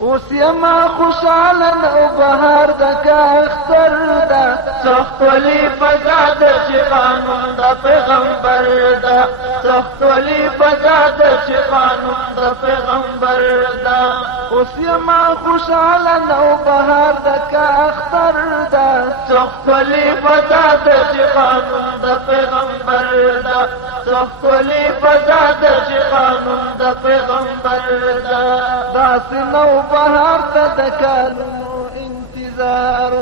اوس یما خوشحاله نو بهار د اختر ده سختولی فضا د چې قانون د پیغمبر ده سختولی فضا د چې قانون د پیغمبر ده اوس یما خوشحاله نو بهار د اختر ده سختولی فضا د چې قانون د پیغمبر ده سختولی فضا د چې قانون د پیغمبر ده داسې نو بهار ته د کالونو انتظار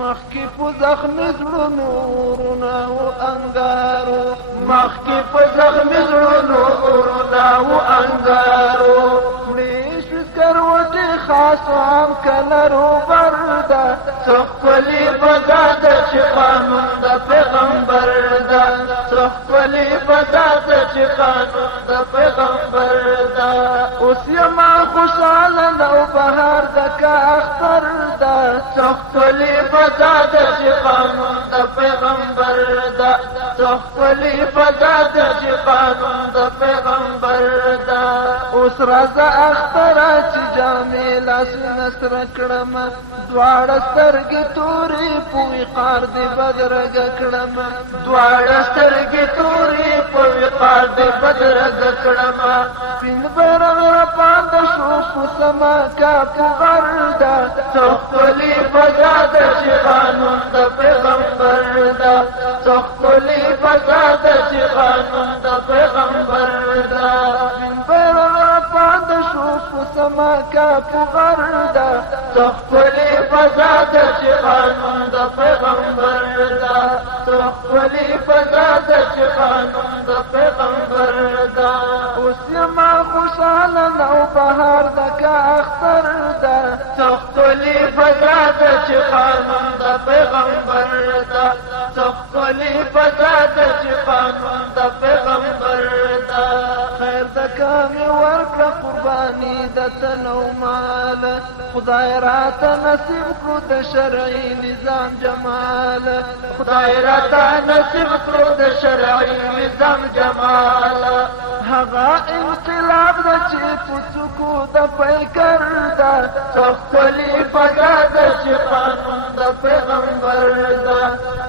مخکې په زخمي زړونو ورونه و انګارو مخکې په زخمي زړونو ورونه و انګارو مړې شوې سکروټې خاص عام کلرو بر ده سختولی فضا د چې قانون د پیغمبر ده سختولی فضا د چې قانون د پیغمبر ده اوس یما خوشحاله نو بهار د اختر ده سختولی فضا د چې قانون د پیغمبر ده سختولی فضا د چې قانون د پیغمبر ده اوس راځه اختره چې جامې لاسونه سره کړم دواړه سترګې تورې په وقار دې بدرګه کړم دواړه سترګې تورې په وقار دې بدرګه کړم سپین بیرغ راپانده شو په سما کا په غر ده سختولی فضا د چې قانون د پیغمبر ده سختولی فضا د چې قانون د پیغمبر ده سپین بیرغ راپانده شو په سما کا په غر ده سختولی فضا د چې قانون د پیغمبر ده سختولی فضا د چې قانون د پیغمبر ده اوس یما خوشحاله نو بهار د اختر ده سختولی فضا د چې قانون د پیغمبر ده سختولی فضا د چې قانون د پیغمبر ده خیر د کامې ورکړه قرباني د تن او مال خدای راته نصیب کړو د شرعي نظام جمال خدای راته نصیب کړو د شرعي نظام جمال هغه انقلاب د چې په څوکو د پیکر ده سختولی فضا د چې قانون د پیغمبر ده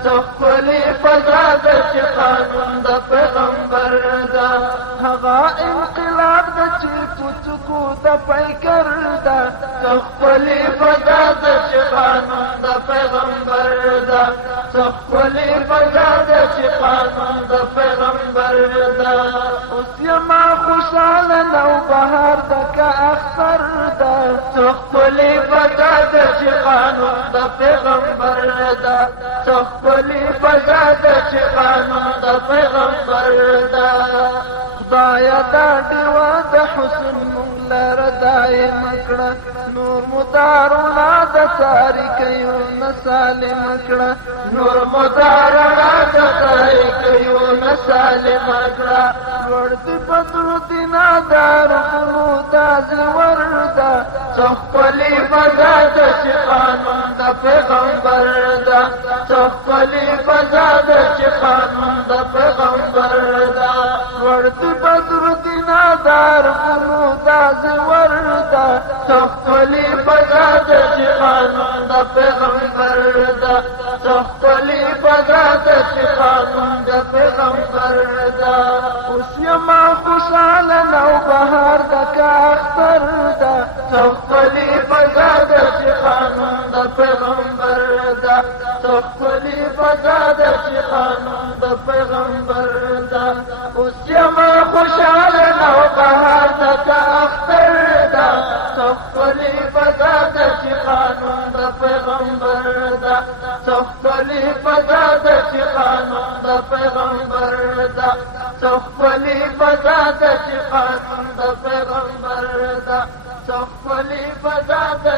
سختولی فضا د چې قانون د پیغمبر ده هغه انقلاب د چې په څوکو د پیکر ده سختولی فضا د چې قانون د پیغمبر ده سختولی فضا د چې قانون د پیغمبر ده اوس یما خوشحاله نو بهار د اختر ده سختولی فضا د چې قانون د پیغمبر ده سختولی فضا د چې قانون د پیغمبر ده خدایا دا ډیوه د حسن مونږ لره دایم کړه نور مدارونه د تاریکیو نه سالم کړه نور مدارونه د تاریکیو نه سالم کړه لوړ دې بدر دینا دار خلو دا زور ده سختولی فضا د چې قانون د پیغمبر ده سختولی فضا د چې قانون د پیغمبر ده لوړ دې بدر دینا دار خلو دا زور ده سختولی فضا د چې قانون د پیغمبر ده سختولی فضا د چې قانون د پیغمبر ده اوس یما خوشحاله نو بهار د اختر ده سختولی فضا د چې قانون د پیغمبر ده سختولی فضا د چې قانون د پیغمبر ده اوس یما خوشحاله نو بهار د اختر ده سختولی فضا د چې قانون د پیغمبر ده سختولی فضا د چې قانون د پیغمبر ده سختولی فضا د چې قانون د پیغمبر ده سختولی فضا د